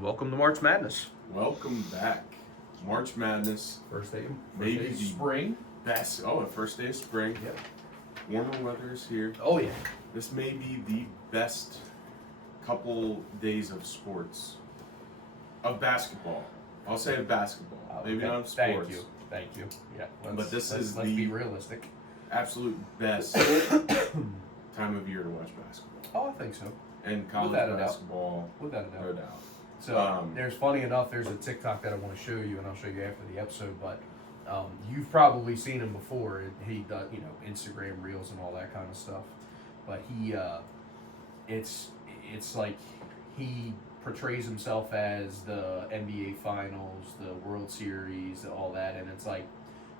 and welcome to March Madness. Welcome back. March Madness. First day Maybe of the spring. Best. Oh, the first day of spring. Yep. Warmer weather is here. Oh yeah. This may be the best couple days of sports. Of basketball. I'll say of basketball. Maybe not of sports. Thank you. Yeah. But this is let's the- be realistic. Absolute best time of year to watch basketball. Oh, I think so. And college Without a doubt. basketball, Without a doubt. no doubt. So there's funny enough. There's a TikTok that I want to show you, and I'll show you after the episode. But you've probably seen him before. He does, Instagram reels and all that kind of stuff. But he, it's like he portrays himself as the NBA Finals, the World Series, all that, and it's like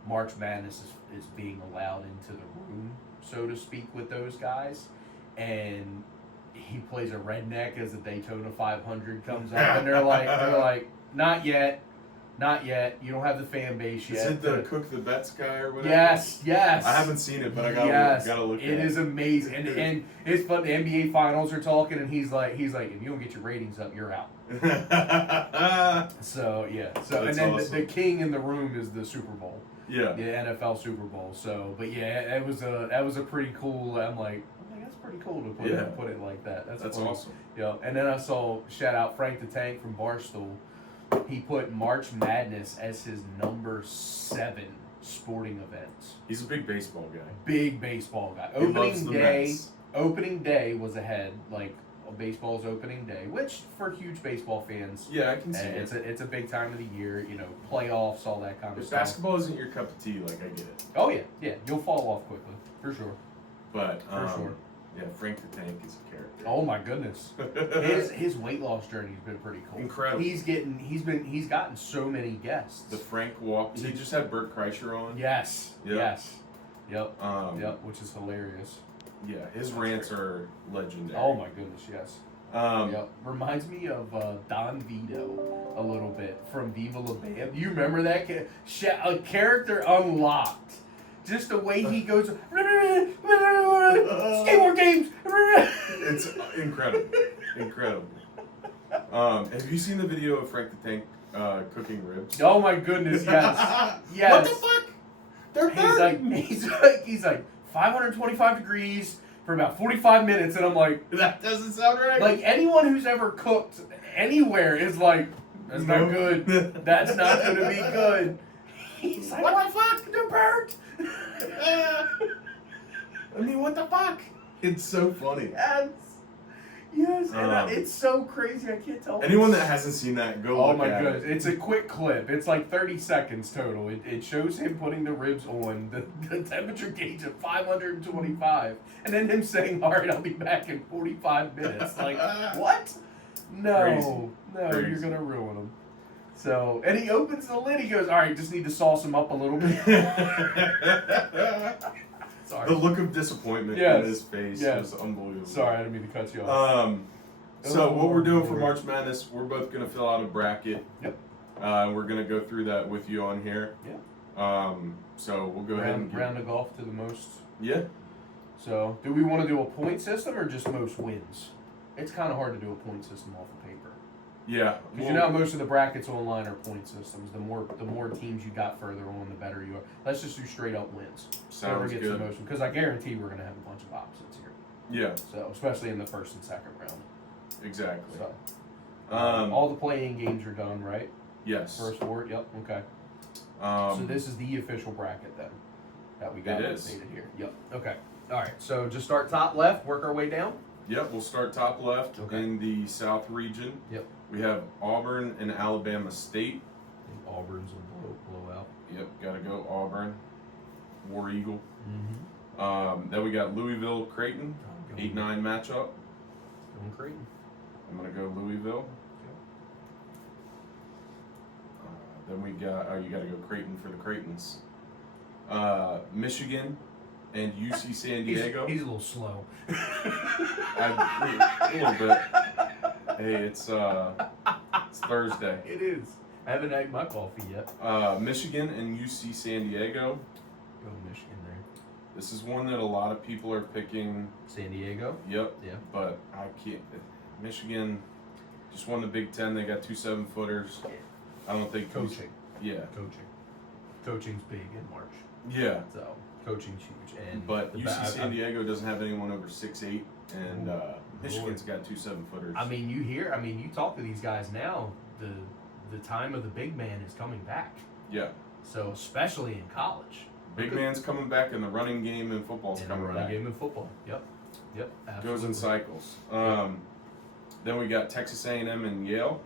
March Madness is being allowed into the room, so to speak, with those guys, and he plays a redneck as the Daytona 500 comes up, and they're like, not yet, you don't have the fan base yet. Is it the Cook the Bets guy or whatever? Yes. I haven't seen it, but I gotta look at it. It is amazing, and it's fun. The NBA Finals are talking, and he's like, if you don't get your ratings up, you're out. So yeah, That's and then awesome. the king in the room is the Super Bowl. Yeah. The NFL Super Bowl. So, but yeah, that was a pretty cool. I'm like, that's pretty cool to put it like that. That's funny. Awesome. Yeah, and then I saw shout out Frank the Tank from Barstool. He put March Madness as his number 7 sporting events. He's a big baseball guy. Big baseball guy. He loves the Mets. Opening day was ahead, like baseball's opening day, which for huge baseball fans, Yeah, I can see it's it. a big time of the year. Playoffs, all that kind of If stuff. basketball isn't your cup of tea, like I get it. Oh yeah, you'll fall off quickly for sure. But For sure. Yeah, Frank the Tank is a character. Oh my goodness, his weight loss journey's been pretty cool. Incredible. He's gotten so many guests. The Frank walk. He just had Bert Kreischer on. Yes. Yep. Yes. Yep. Yep. Which is hilarious. Yeah, his rants are legendary. Oh my goodness, yes. Yep. Reminds me of Don Vito a little bit from Viva La Bam. Do you remember that? A character unlocked. Just the way he goes, skateboard games. It's incredible. Incredible. Have you seen the video of Frank the Tank cooking ribs? Oh my goodness, yes. Yes. What the fuck? They're burning. He's like 525 degrees for about 45 minutes, and I'm like, That doesn't sound right. like anyone who's ever cooked anywhere is like, that's not good. That's not going to be good. He's like, what the fuck? They're burnt. I mean, what the fuck? It's so funny. Yes, and it's so crazy. I can't tell. Anyone that hasn't seen that, go Oh look my at goodness. it. It's a quick clip. It's like 30 seconds total. It shows him putting the ribs on, the temperature gauge at 525, and then him saying, all right, I'll be back in 45 minutes. Like, what? No. Crazy. You're going to ruin them. So, and he opens the lid. He goes, all right, just need to sauce him up a little bit. Sorry. The look of disappointment Yes. in his face Yes. was unbelievable. Sorry, I didn't mean to cut you off. So what we're doing for Lord. March Madness, we're both going to fill out a bracket. Yep. We're going to go through that with you on here. Yeah. So we'll go ahead and round the golf to the most. Yeah. So, do we want to do a point system or just most wins? It's kind of hard to do a point system off of paper. Yeah. Because you know most of the brackets online are point systems. The more teams you got further on, the better you are. Let's just do straight up wins. Whoever Sounds gets good. the most, because I guarantee we're going to have a bunch of opposites here. Yeah, So, especially in the first and second round. exactly. So, Um, all the playing games are done, right? yes. First four. Yep. Okay. So this is the official bracket then that we got It is. updated here. Yep. Okay. All right. So just start top left, work our way down. Yep, we'll start top left in the South region. Yep. We have Auburn and Alabama State. I think Auburn's a blowout. Yep, gotta go Auburn. War Eagle. Mm-hmm. Then we got Louisville Creighton, 8-9 matchup. Going Creighton. I'm gonna go Louisville. Then we got you gotta go Creighton for the Creightons. Michigan and UC San Diego. He's a little slow. A little bit. Hey, it's Thursday. It is. I haven't had my coffee yet. Michigan and UC San Diego. Go Michigan there. This is one that a lot of people are picking. San Diego. Yep. Yeah. But I can't. Michigan. Just won the Big Ten. They got 2 7-footers. I don't think Coaching. Yeah. Coaching's big in March. Yeah. So coaching's huge. And But UC San Diego doesn't have anyone over 6'8", and Michigan's got 2 7-footers. I mean, you talk to these guys now. The time of the big man is coming back. Yeah. So especially in college. Big man's coming back, and the running game in football's coming back. Running game in football. Yep. Absolutely. Goes in cycles. Then we got Texas A&M and Yale.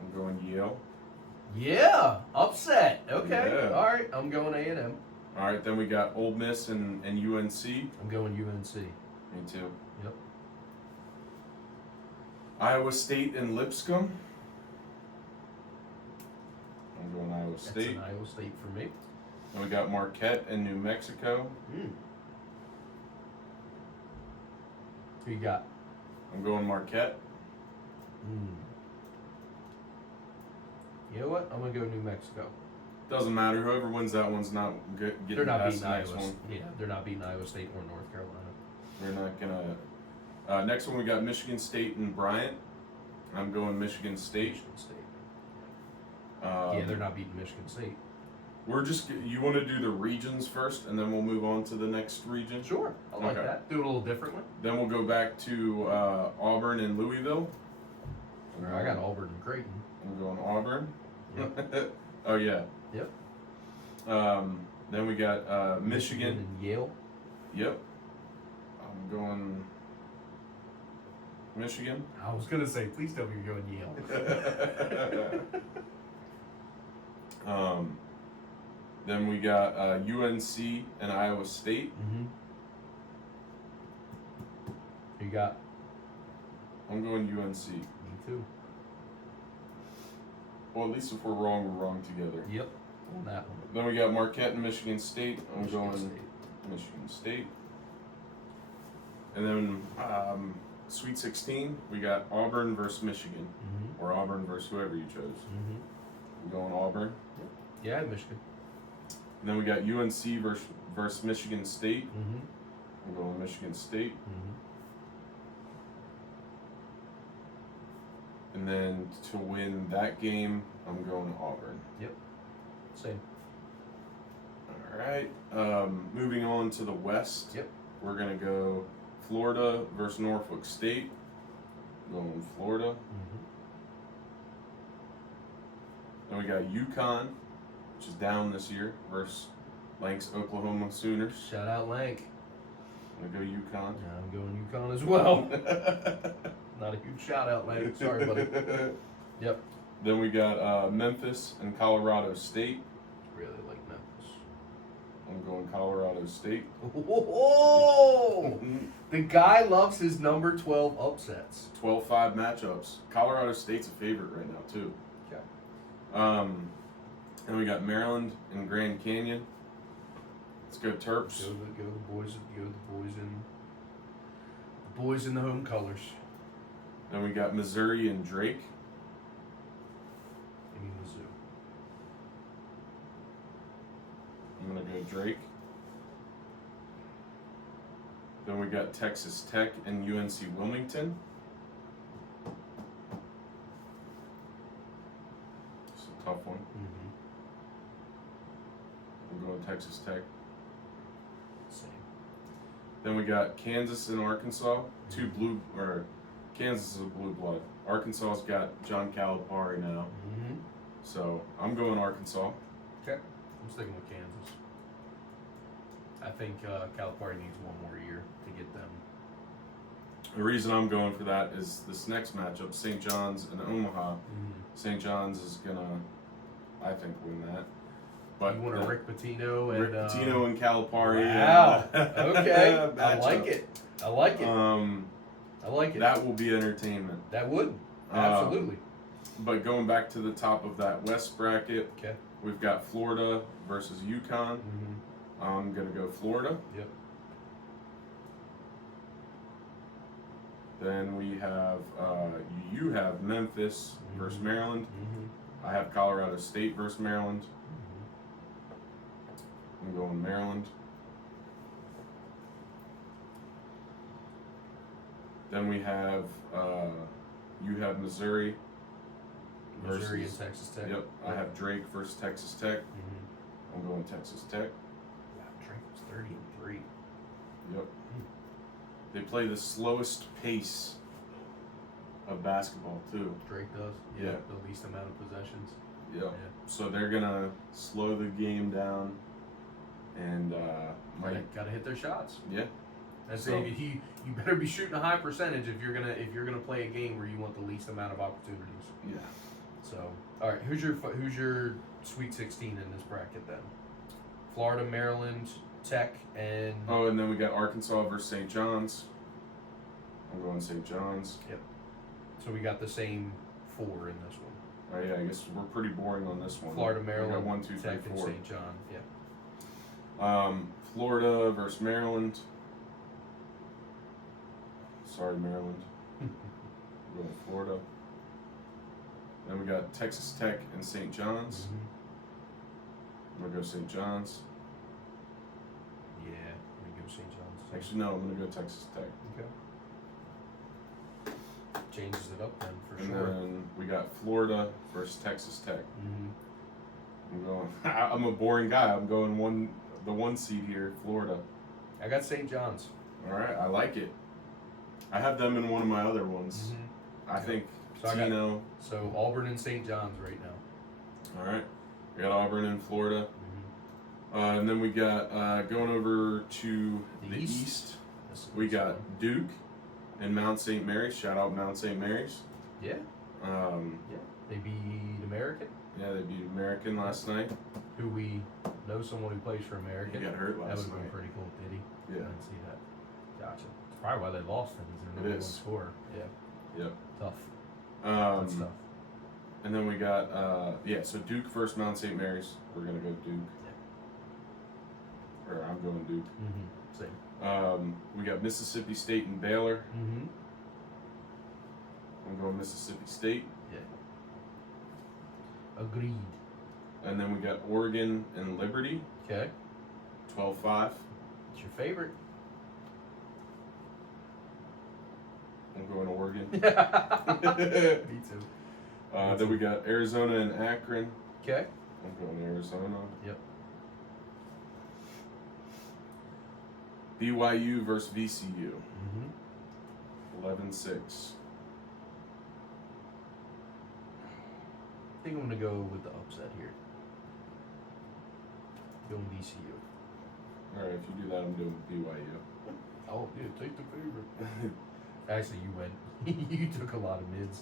I'm going Yale. Yeah, upset. Okay, Yeah. all right. I'm going A&M. All right, then we got Ole Miss and UNC. I'm going UNC. Me too. Yep. Iowa State and Lipscomb. I'm going Iowa State. That's an Iowa State for me. Then we got Marquette and New Mexico. Who you got? I'm going Marquette. You know what? I'm gonna go New Mexico. Doesn't matter. Whoever wins that one's not getting They're not past beating the next Iowa. one. Yeah, they're not beating Iowa State or North Carolina. We're not gonna. Next one we got Michigan State and Bryant. I'm going Michigan State. Michigan State. Yeah, they're not beating Michigan State. We're just. You want to do the regions first, and then we'll move on to the next region. Sure, I like Okay. that. Do it a little differently. Then we'll go back to Auburn and Louisville. I got Auburn and Creighton. I'm going Auburn. Yep. Oh yeah. Yep. Then we got Michigan. and Yale. Yep. I'm going Michigan. I was gonna say, please tell me you're going Yale. Then we got UNC and Iowa State. Who you got? I'm going UNC. Me too. Well, at least if we're wrong together. Yep. On that one. Then we got Marquette and Michigan State. I'm Michigan going State. Michigan State. And then Sweet 16, we got Auburn versus Michigan, or Auburn versus whoever you chose. I'm going Auburn. Yeah, I had Michigan. And then we got UNC versus Michigan State. I'm going Michigan State. And then to win that game, I'm going Auburn. Yep. Same. All right. Moving on to the West. Yep. We're gonna go Florida versus Norfolk State. Going Florida. Then we got UConn, which is down this year, versus Lanks Oklahoma Sooners. Shout out Lank. I'm gonna go UConn. Yeah, I'm going UConn as well. Not a huge shout out, Lank. Sorry, buddy. Yep. Then we got Memphis and Colorado State. Really like Memphis. I'm going Colorado State. Oh! The guy loves his number 12 upsets. 12-5 matchups. Colorado State's a favorite right now too. Okay. And we got Maryland and Grand Canyon. Let's go Terps. Go the boys in the home colors. Then we got Missouri and Drake. Give me Mizzou. I'm gonna go Drake. Then we got Texas Tech and UNC Wilmington. It's a tough one. I'm going Texas Tech. Same. Then we got Kansas and Arkansas. Kansas is a blue blood. Arkansas's got John Calipari now. So I'm going Arkansas. Okay. I'm sticking with Kansas. I think Calipari needs one more year to get them. The reason I'm going for that is this next matchup, St. John's and Omaha. St. John's is gonna, I think, win that. But you want a Rick Pitino and Rick Pitino and Calipari. Wow. Okay. I matchup. like it. I like it. I like it. That will be entertainment. That would. Absolutely. But going back to the top of that West bracket, Okay. we've got Florida versus UConn. I'm gonna go Florida. Yep. Then we have you have Memphis versus Maryland. I have Colorado State versus Maryland. I'm going Maryland. Then we have you have Missouri. Missouri Versus, and Texas Tech. Yep. I have Drake versus Texas Tech. Mm-hmm. I'm going Texas Tech. Wow, Drake was 30-3. Yep. They play the slowest pace of basketball too. Drake does. Yeah. The least amount of possessions. Yep. Yeah. So they're gonna slow the game down, and Gotta hit their shots. yeah. That's So- it. You better be shooting a high percentage if you're gonna play a game where you want the least amount of opportunities. Yeah. So, all right, who's your Sweet 16 in this bracket then? Florida, Maryland, Tech, and Oh, and then we got Arkansas versus St. John's. I'm going St. John's. so we got the same 4 in this one. Oh yeah, I guess we're pretty boring on this one. Florida, We Maryland, got 1, 2, 3, Tech, and 4. St. John. Yeah. Florida versus Maryland. Sorry, Maryland. We're going Florida. Then we got Texas Tech and St. John's. I'm gonna go St. John's. Yeah, I'm gonna go St. John's. Actually, no, I'm gonna go Texas Tech. Okay. Changes it up then for And sure. then we got Florida versus Texas Tech. Mm-hmm. I'm going. I'm a boring guy. I'm going the 1 seed here, Florida. I got St. John's. All right, I like it. I have them in one of my other ones. I think So I Tino. So Auburn and St. John's right now. All right, we got Auburn in Florida, and then we got going over to the East. We got Duke and Mount St. Mary's. Shout out Mount St. Mary's. Yeah. Yeah, They beat American, they beat American last night. who we know someone who plays for American. He got hurt That would last have been night. pretty cool, did he? I Yeah. didn't see that. Gotcha. It's probably why they lost then, is their It number is. one scorer. Yeah. Yep. Tough. Good stuff. And then we got so Duke versus Mount St. Mary's. We're gonna go Duke. Or I'm going Duke. Same. We got Mississippi State and Baylor. Mm-hmm. I'm going Mississippi State. Agreed. And then we got Oregon and Liberty. Okay. 12-5. It's your favorite. I'm going Oregon. Me too. Then we got Arizona and Akron. Okay. I'm going Arizona. Yep. BYU versus VCU. Mm-hmm. 11-6. I think I'm gonna go with the upset here. Going VCU. All right, if you do that, I'm doing BYU. Oh yeah, take the favorite. Actually, you went. You took a lot of mids.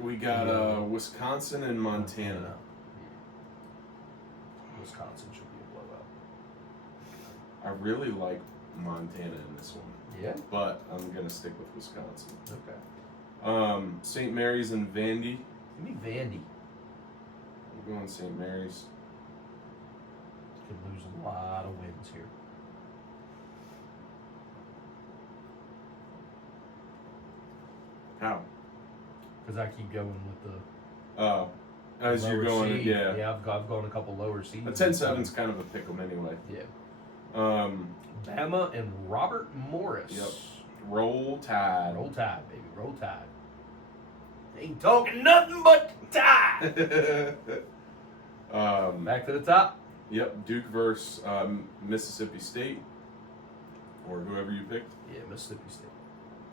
We got Wisconsin and Montana. Wisconsin should be a blowout. I really like Montana in this one, Yeah. but I'm gonna stick with Wisconsin. Okay. St. Mary's and Vandy. Give me Vandy. I'm going St. Mary's. Could lose a lot of wins here. How? Because I keep going with the As you're lower going, seed. yeah. Yeah, I've gone a couple lower seeds. A 10-7's kind of a pick'em anyway. Yeah. Bama and Robert Morris. Yep. Roll Tide. Roll Tide, baby. Roll Tide. Ain't talking nothing but Tide. Back to the top. Yep. Duke versus Mississippi State, or whoever you picked. Yeah, Mississippi State.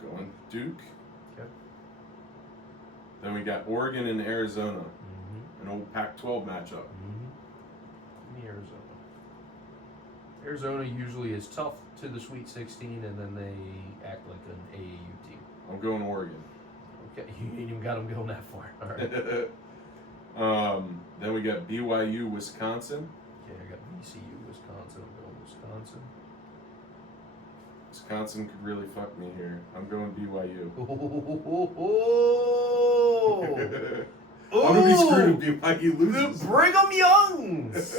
Going Duke. Okay. Then we got Oregon and Arizona, Mm-hmm. an old Pac-12 matchup. Mm-hmm. Give me Arizona. Arizona usually is tough to the Sweet 16, and then they act like an AAU team. I'm going Oregon. Okay, you ain't even got them going that far. All right. Then we got BYU, Wisconsin. Okay, I got VCU, Wisconsin. I'm going Wisconsin. Wisconsin could really fuck me here. I'm going BYU. I'm gonna be screwed if BYU loses. The Brigham Youngs.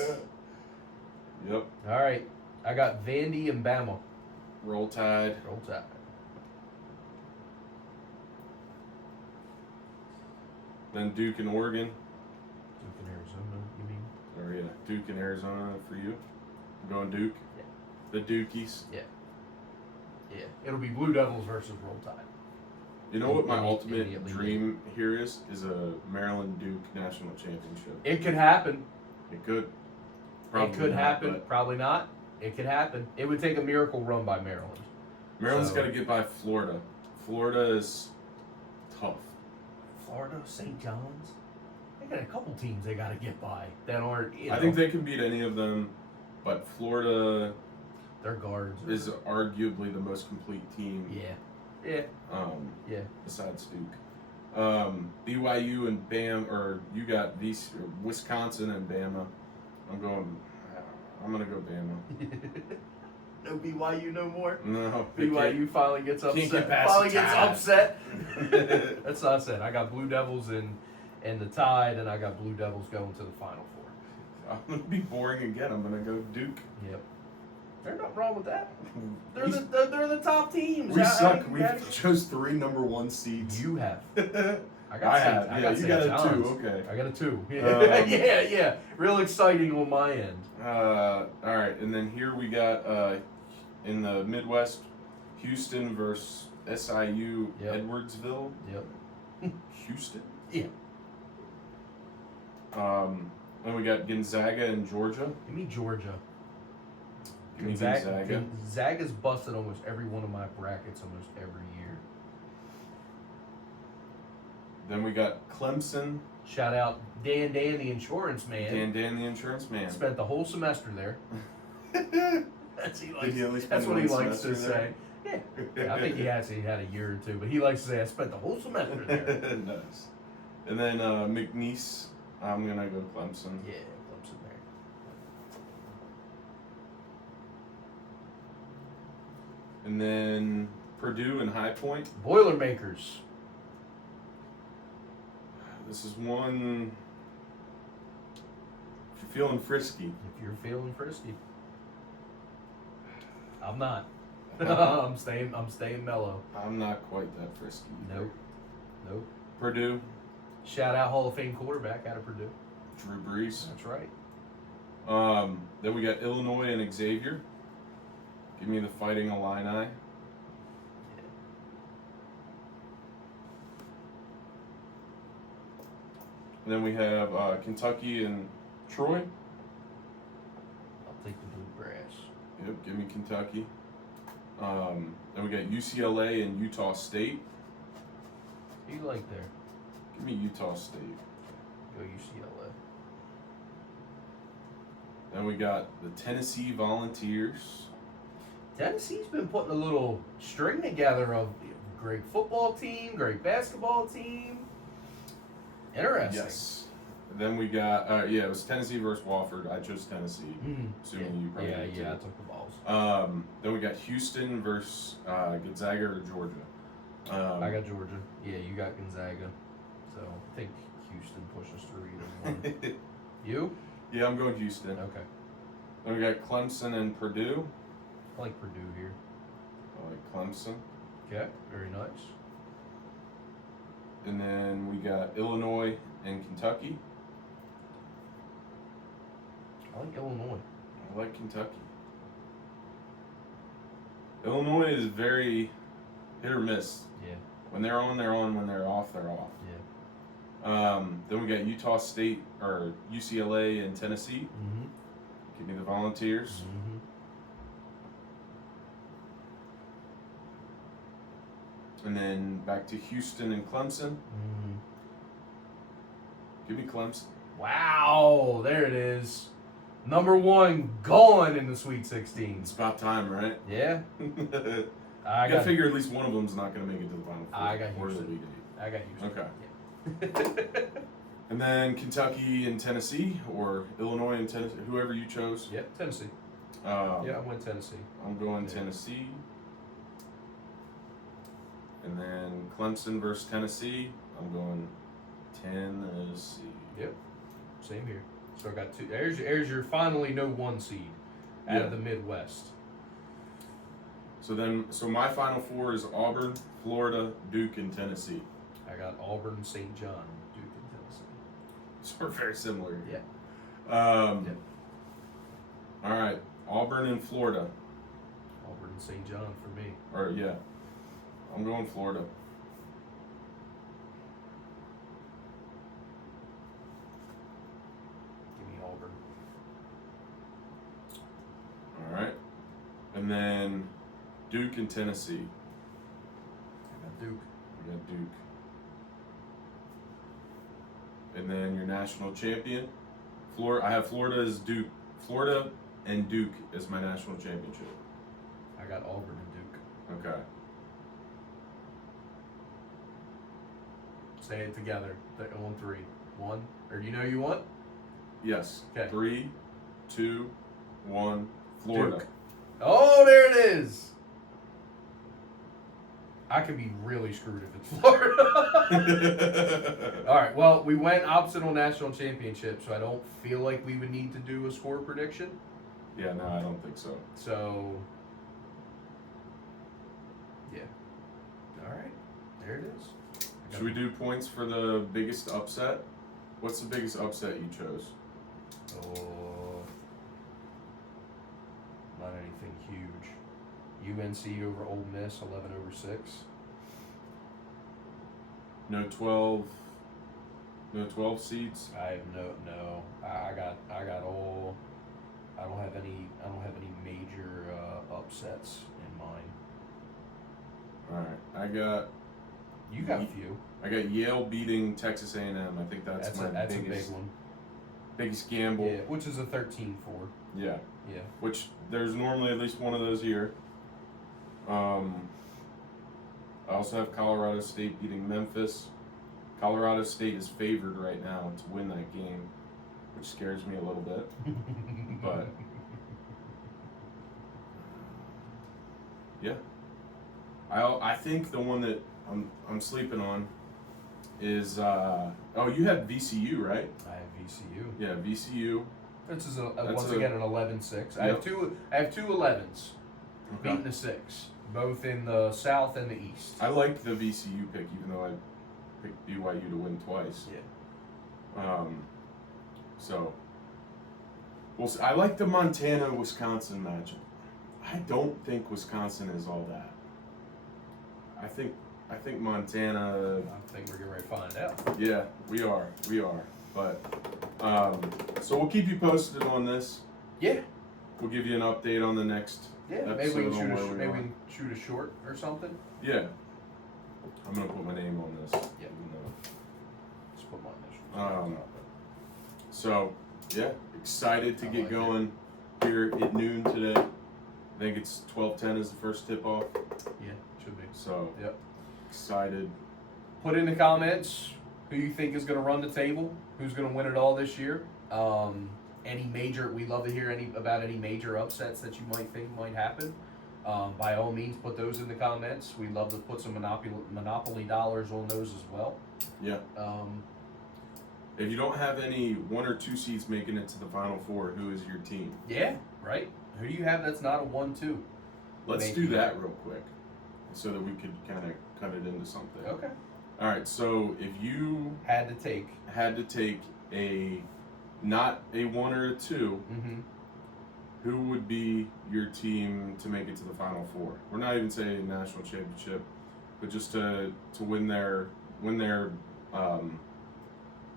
Yep. All right, I got Vandy and Bama. Roll Tide. Roll Tide. Then Duke and Oregon. Duke and Arizona, you mean? Or yeah, Duke and Arizona for you. I'm going Duke. Yeah. The Dukies. Yeah, it'll be Blue Devils versus Roll Tide. You know what my in the ultimate Elite dream here is a Maryland Duke national championship. It could happen. It could. It Probably could not, happen. but Probably not. It could happen. It would take a miracle run by Maryland. Maryland's So- got to get by Florida. Florida is tough. Florida, St. John's. They got a couple teams they got to get by that aren't. I think they can beat any of them, but Florida their guards is arguably the most complete team. Yeah. Yeah. Besides Duke. BYU and you got Wisconsin and Bama. I'm gonna go Bama. No BYU no more. No, BYU finally gets upset. Can't get past Finally the gets Tide. upset. That's what I said. I got Blue Devils and the Tide, and I got Blue Devils going to the Final Four. I'm gonna be boring again. I'm gonna go Duke. Yep. There's nothing wrong with that. They're the top teams. We I suck. mean, We chose 3 number 1 seeds. You have. I have. I Yeah, you got a John's. 2. Okay. I got a 2. Yeah. Real exciting on my end. All right, and then here we got in the Midwest, Houston versus SIU Yep. Edwardsville. Yep. Houston. Yeah. Then we got Gonzaga and Georgia. Give me Georgia. Give me Gonzaga. Gonzaga's busted almost every one of my brackets almost every year. Then we got Clemson. Shout out Dan, the insurance man. Dan, the insurance man. Spent the whole semester there. That's, Did he only spend that's what he one likes to semester say. Yeah, I think he actually had a year or 2, but he likes to say I spent the whole semester there. Nice. And then McNeese. I'm gonna go Clemson. Yeah, Clemson there. And then Purdue and High Point. Boilermakers. This is one. If you're feeling frisky. If you're feeling frisky. I'm not. I'm staying mellow. I'm not quite that frisky. either. Nope. Purdue. Shout out Hall of Fame quarterback out of Purdue. Drew Brees. That's right. Then we got Illinois and Xavier. Give me the Fighting Illini. And then we have Kentucky and Troy. I'll take the bluegrass. Yep, give me Kentucky. Then we got UCLA and Utah State. Who you like there? Give me Utah State. Go UCLA. Then we got the Tennessee Volunteers. Tennessee's been putting a little string together of great football team, great basketball team. Interesting. Yes. Then we got it was Tennessee versus Wofford. I chose Tennessee. Assuming you probably did too. I took the balls. Then we got Houston versus Gonzaga or Georgia. I got Georgia. Yeah, you got Gonzaga. So I think Houston pushes through either one. You? Yeah, I'm going Houston. Okay. Then we got Clemson and Purdue. I like Purdue here. I like Clemson. Okay, very nice. And then we got Illinois and Kentucky. I like Illinois. I like Kentucky. Illinois is very hit or miss. Yeah. When they're on, they're on. When they're off, they're off. Yeah. Then we got Utah State or UCLA and Tennessee. Mm-hmm. Give me the Volunteers. Mm-hmm. And then back to Houston and Clemson. Mm-hmm. Give me Clemson. Wow, there it is. Number 1 gone in the Sweet 16. It's about time, right? Yeah. You I gotta got figure at least one of them's not going to make it to the Final Four. I got or the Houston. Elite Eight. I got Houston. Okay. And then Kentucky and Tennessee, or Illinois and Tennessee, whoever you chose. Yep, Tennessee. Um, Yeah, I went Tennessee. I'm going Yeah. Tennessee. And then Clemson versus Tennessee. I'm going Tennessee. Yep. Same here. So I got 2. There's your finally no 1 seed out of the Midwest. So my Final Four is Auburn, Florida, Duke, and Tennessee. I got Auburn, St. John, Duke, and Tennessee. So we're very similar. Yeah. All right, Auburn and Florida. Auburn and St. John for me. Or yeah, I'm going Florida. Duke and Tennessee. I got Duke. We got Duke. And then your national champion, Florida. I have Florida as Duke. Florida and Duke is my national championship. I got Auburn and Duke. Okay. Say it together. On 3. 1. Or you know you want? Yes. Okay. 3, 2, 1. Florida. Duke. Oh, there it is. I can be really screwed if it's Florida. All right. Well, we went opposite on national championship, so I don't feel like we would need to do a score prediction. Yeah, no, I don't think so. So, yeah. All right. There it is. Should we do points for the biggest upset? What's the biggest upset you chose? Oh, not anything huge. UNC over Ole Miss, 11 over 6. No 12. No 12 seeds. I have no. I got all. I don't have any major upsets in mind. All right, You got a few. I got Yale beating Texas A&M. I think that's my a big biggest one. Biggest gamble. Yeah, which is a 13-4. Yeah. Yeah. Which there's normally at least one of those here. I also have Colorado State beating Memphis. Colorado State is favored right now to win that game, which scares me a little bit. But yeah, I think the one that I'm sleeping on is you had VCU, right? I have VCU. Yeah, VCU. This is once again an 11-6. I have two 11s beating the 6, both in the South and the East. I like the VCU pick, even though I picked BYU to win twice. Yeah. So, well, I like the Montana-Wisconsin matchup. I don't think Wisconsin is all that. I think Montana. I think we're getting ready to find out. Yeah, we are. But so we'll keep you posted on this. Yeah. We'll give you an update on the next. Yeah. Maybe we can shoot a short or something. Yeah. I'm gonna put my name on this. Yeah. Just put my initials. So yeah, excited to get going here at noon today. I think it's 12:10 is the first tip off. Yeah, should be. So yep. Excited. Put in the comments who you think is going to run the table, who's going to win it all this year. We love to hear about any major upsets that you might think might happen. By all means, put those in the comments. We'd love to put some Monopoly dollars on those as well. Yeah. If you don't have any 1 or 2 seeds making it to the Final Four, who is your team? Yeah, right. Who do you have that's not a 1-2? Let's do that real quick, so that we could kind of cut it into something. Okay. All right. So if you had to take not a 1 or a 2, mm-hmm. who would be your team to make it to the Final Four? We're not even saying national championship, but just to win their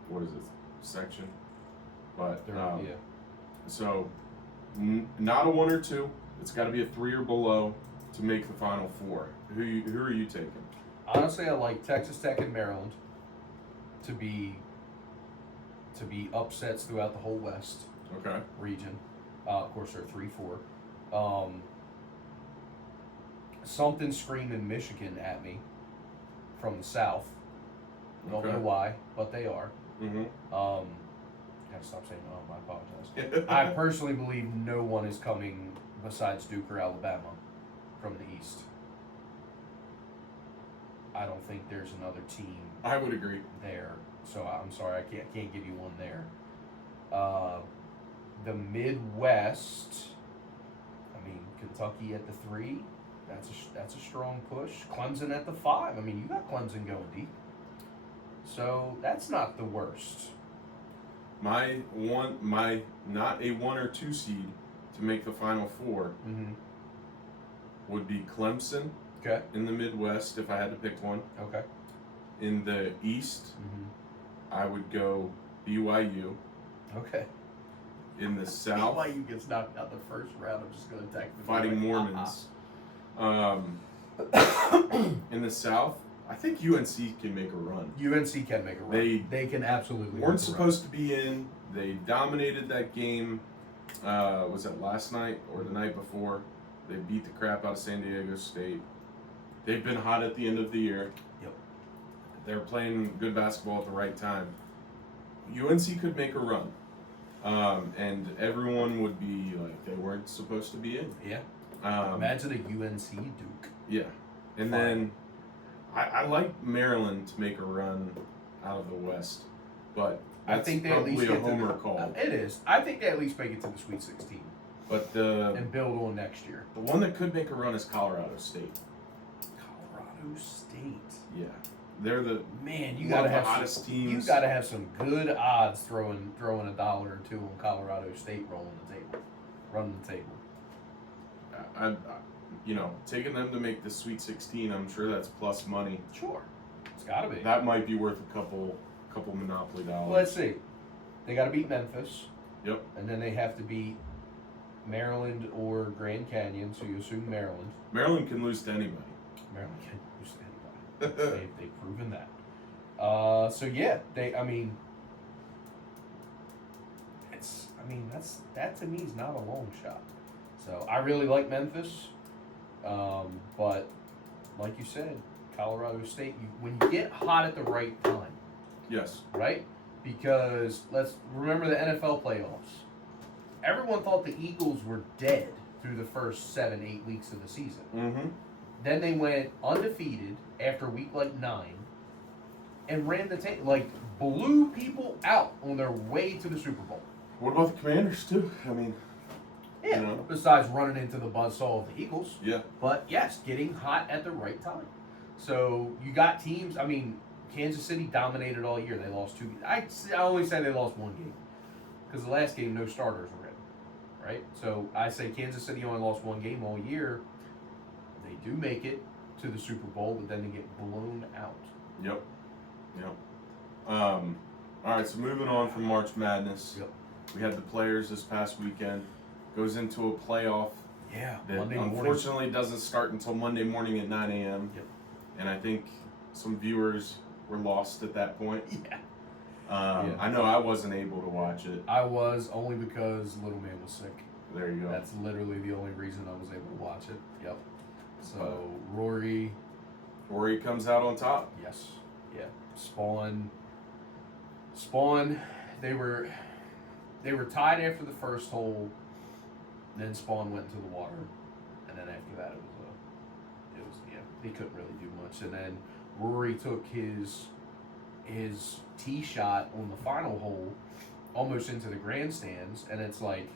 what is it, section? But yeah. So not a 1 or 2. It's got to be a 3 or below to make the Final Four. Who are you taking? Honestly, I like Texas Tech and Maryland to be upsets throughout the whole West region. Of course, they're 3-4. Something screaming Michigan at me from the South. Don't know why, but they are. Mm-hmm. Gotta stop saying no. I apologize. I personally believe no one is coming besides Duke or Alabama from the East. I don't think there's another team. I would agree there. So I'm sorry, I can't give you one there. The Midwest. I mean, Kentucky at the 3. That's a strong push. Clemson at the 5. I mean, you got Clemson going deep. So that's not the worst. My not a 1 or 2 seed to make the Final Four mm-hmm. would be Clemson. Okay. In the Midwest, if I had to pick one. Okay. In the East, mm-hmm. I would go BYU. Okay. In the South, BYU gets knocked out the first round. I'm just going to attack the Fighting Mormons. In the South, I think UNC can make a run. UNC can make a run. They can absolutely. Weren't supposed to be in. They dominated that game. Was it last night or the night before? They beat the crap out of San Diego State. They've been hot at the end of the year. Yep. They're playing good basketball at the right time. UNC could make a run. And everyone would be like they weren't supposed to be in. Yeah. Imagine a UNC Duke. Yeah. And then I like Maryland to make a run out of the West. But I think they at least probably a get homer to call. It is. I think they at least make it to the Sweet 16. But and build on next year. The one that could make a run is Colorado State. Colorado State. Yeah. They're the man. You gotta have hottest teams. You gotta have some good odds throwing $1 or $2 on Colorado State running the table. I taking them to make the Sweet 16. I'm sure that's plus money. Sure, it's gotta be. That might be worth a couple Monopoly dollars. Well, let's see. They gotta beat Memphis. Yep. And then they have to beat Maryland or Grand Canyon. So you assume Maryland. Maryland can lose to anybody. Maryland can lose to anybody. They've proven that. So yeah, that to me is not a long shot. So I really like Memphis, but like you said, Colorado State. When you get hot at the right time. Yes. Right? Because let's remember the NFL playoffs. Everyone thought the Eagles were dead through the first 7-8 weeks of the season. Mm-hmm. Then they went undefeated after week 9 and ran the table, blew people out on their way to the Super Bowl. What about the Commanders too? Yeah. Besides running into the buzzsaw of the Eagles. Yeah. But yes, getting hot at the right time. So you got teams. Kansas City dominated all year. They lost 2. I only say they lost 1 game because the last game no starters were in. Right. So I say Kansas City only lost 1 game all year. They do make it to the Super Bowl, but then they get blown out. Yep. All right, so moving on from March Madness. Yep. We had the players this past weekend. Goes into a playoff. Yeah. That unfortunately doesn't start until Monday morning at 9 a.m. Yep. And I think some viewers were lost at that point. Yeah. I know I wasn't able to watch it. I was, only because little man was sick. There you go. That's literally the only reason I was able to watch it. Yep. So Rory comes out on top. Yes. Yeah. Spawn. They were tied after the first hole. Then Spawn went into the water, and then after that it was they couldn't really do much. And then Rory took his tee shot on the final hole, almost into the grandstands, and it's like,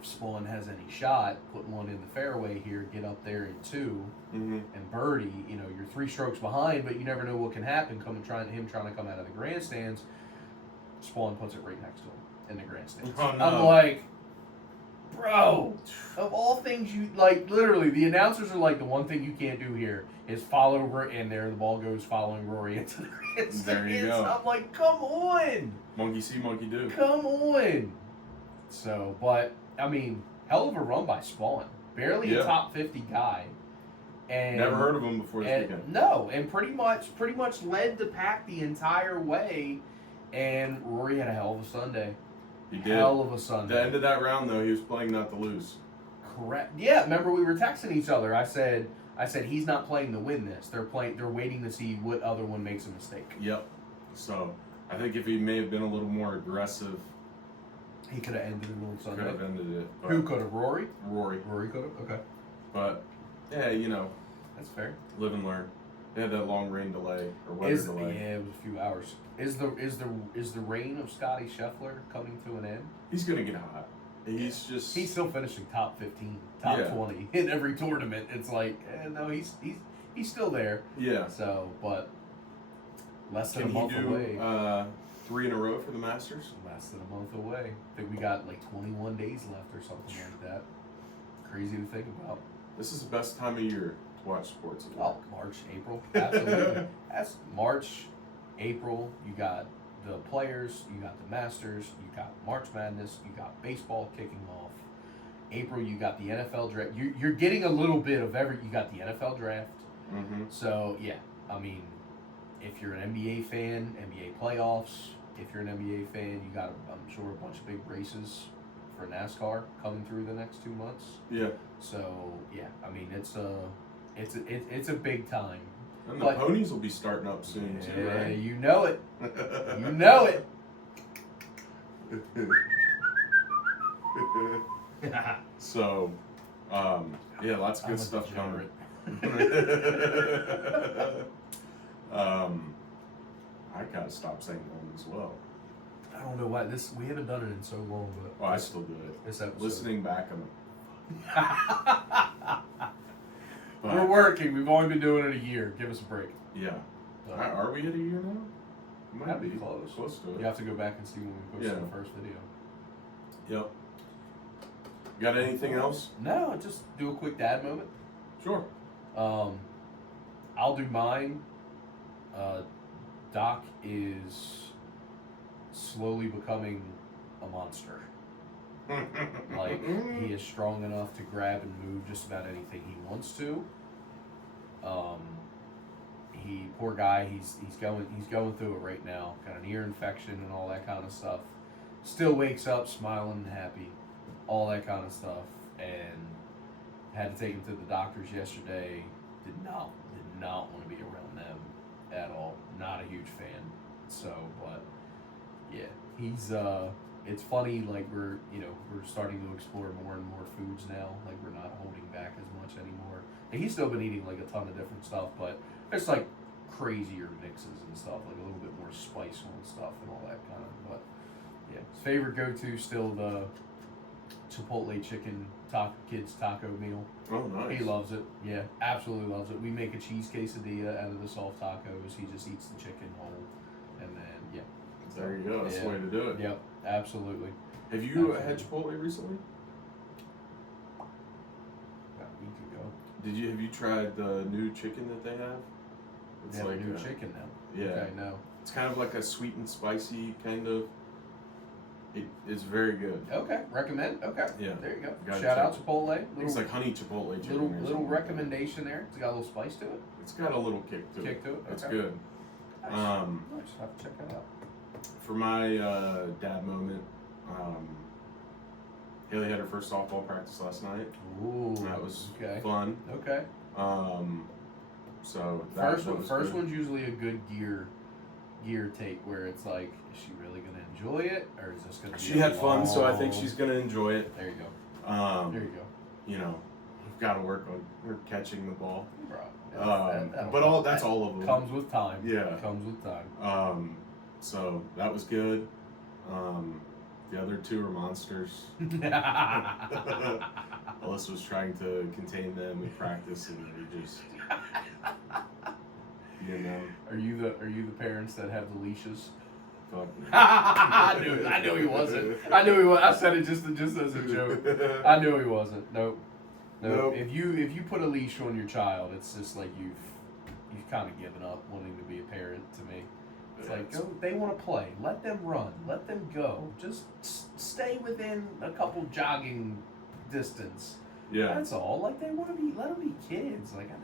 if Spawn has any shot, put one in the fairway here, get up there in 2, and birdie. You're 3 strokes behind, but you never know what can happen. Trying to come out of the grandstands, Spawn puts it right next to him in the grandstands. Oh, no. I'm like, bro, of all things literally, the announcers are like, the one thing you can't do here is fall over, and there the ball goes following Rory into the grandstands. There you go. I'm like, come on. Monkey see, monkey do. Come on. So, but hell of a run by Spawn. Barely a top 50 guy. And never heard of him before this weekend. No, and pretty much led the pack the entire way. And Rory had a hell of a Sunday. He did. Hell of a Sunday. The end of that round, though, he was playing not to lose. Correct. Yeah, remember we were texting each other. I said he's not playing to win this. They're waiting to see what other one makes a mistake. Yep. So I think if he may have been a little more aggressive, he could have ended it on Sunday. Could have ended it. Who could have? Rory? Rory could have? Okay. But yeah, that's fair. Live and learn. They had that long rain delay or weather delay. Yeah, it was a few hours. Is the reign of Scotty Scheffler coming to an end? He's gonna get hot. He's still finishing top 15, top 20 in every tournament. It's like, no, he's still there. Yeah. So, but less than a month away. 3 in a row for the Masters? Less than a month away. I think we got 21 days left or something like that. Crazy to think about. This is the best time of year to watch sports. March, April. Absolutely. That's March, April. You got the players, you got the Masters, you got March Madness, you got baseball kicking off. April, you got the NFL draft. You're getting a little bit of every. You got the NFL draft. Mm-hmm. So yeah, I mean, if you're an NBA fan, NBA playoffs. If you're an NBA fan, you got I'm sure a bunch of big races for NASCAR coming through the next 2 months. Yeah. So yeah, I mean it's a big time. And the ponies will be starting up soon too, Yeah, right? you know it. You know it. So, yeah, lots of good stuff coming. I gotta stop saying that as well. I don't know why we haven't done it in so long, but Oh, I still do it. this episode. Listening back, We're working. We've only been doing it a year. Give us a break. Yeah. Are we at a year now? Might That'd be close. Close to it. You have to go back and see when we posted the first video. Yep. Got anything else? No, just do a quick dad moment. Sure. I'll do mine. Doc is slowly becoming a monster. Like, he is strong enough to grab and move just about anything he wants to. Poor guy, he's going through it right now. Got an ear infection and all that kind of stuff. Still wakes up smiling and happy, all that kind of stuff. And had to take him to the doctors yesterday. Did not want to be around them at all. Not a huge fan. So, but yeah, he's it's funny, like we're starting to explore more and more foods now. Like we're not holding back as much anymore. And he's still been eating like a ton of different stuff, but it's like crazier mixes and stuff, like a little bit more spice on stuff and all that kind of. But yeah, his favorite go-to still the Chipotle chicken kids taco meal. Oh, nice. He loves it. Yeah, absolutely loves it. We make a cheese quesadilla out of the soft tacos. He just eats the chicken whole, and then yeah. There you go. That's the way to do it. Yep, absolutely. Have you had Chipotle recently? About a week ago. Have you tried the new chicken that they have? It's they have like a new chicken now. Yeah. Okay, no. It's kind of like a sweet and spicy kind of. It's very good. Okay, recommend. Okay, yeah. There you go. Gotta Shout out check. Chipotle. It's like honey Chipotle chicken. Little recommendation there. It's got a little spice to it. It's got a little kick to it. Okay. It's good. Nice. Nice. Have to check that out. For my dad moment, Haley had her first softball practice last night. Ooh, that was okay. fun. Okay. So first one's usually a good gear take where it's like, is she really gonna enjoy it, or is this gonna be? She had fun, so I think she's gonna enjoy it. There you go. There you go. You know, we've got to work on her catching the ball. Bro, but that's all of them. Comes with time. Yeah. Comes with time. So that was good. The other two are monsters. Alyssa was trying to contain them in practice, and we just, you know. Are you the parents that have the leashes? Fuck me. I knew he wasn't. I knew he was. I said it just as a joke. I knew he wasn't. Nope. If you put a leash on your child, it's just like you've kind of given up wanting to be a parent to me. It's like, go. They want to play. Let them run. Let them go. Just stay within a couple jogging distance. Yeah. That's all. Like they want to be. Let them be kids. Like I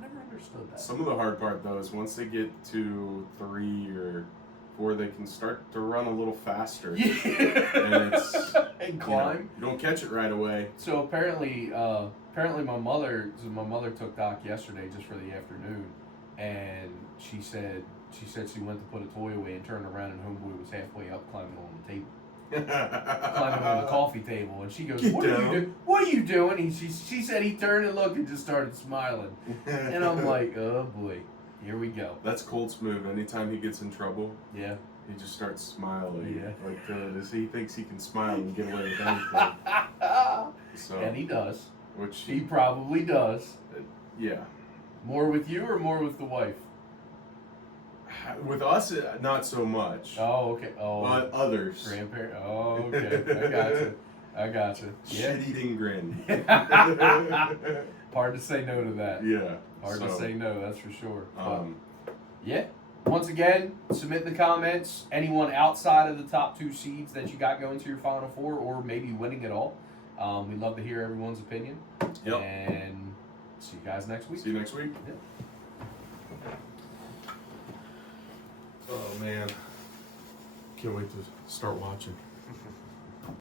never understood that. Some of the hard part though is once they get to 3 or 4, they can start to run a little faster. Yeah. And climb. You don't catch it right away. So apparently my mother took Doc yesterday just for the afternoon, and she said she went to put a toy away and turned around and homeboy was halfway up climbing on the table. Climbing on the coffee table, and she goes, "What are you doing?" And she said he turned and looked and just started smiling, and I'm like, "Oh boy, here we go." That's Colt's move. Anytime he gets in trouble, yeah, he just starts smiling. Yeah, like he thinks he can smile and get away with anything. So, and he does. Which he probably does. Yeah. More with you or more with the wife? With us, not so much. Oh, okay. Oh, but others. Grandparent. Oh, okay. I got you. Yeah. Shit-eating grin. Hard to say no to that. Yeah. Hard to say no, that's for sure. Yeah. Once again, submit in the comments anyone outside of the top 2 seeds that you got going to your Final Four or maybe winning it all. We'd love to hear everyone's opinion. Yep. And see you guys next week. See you next week. Yep. Oh man, can't wait to start watching.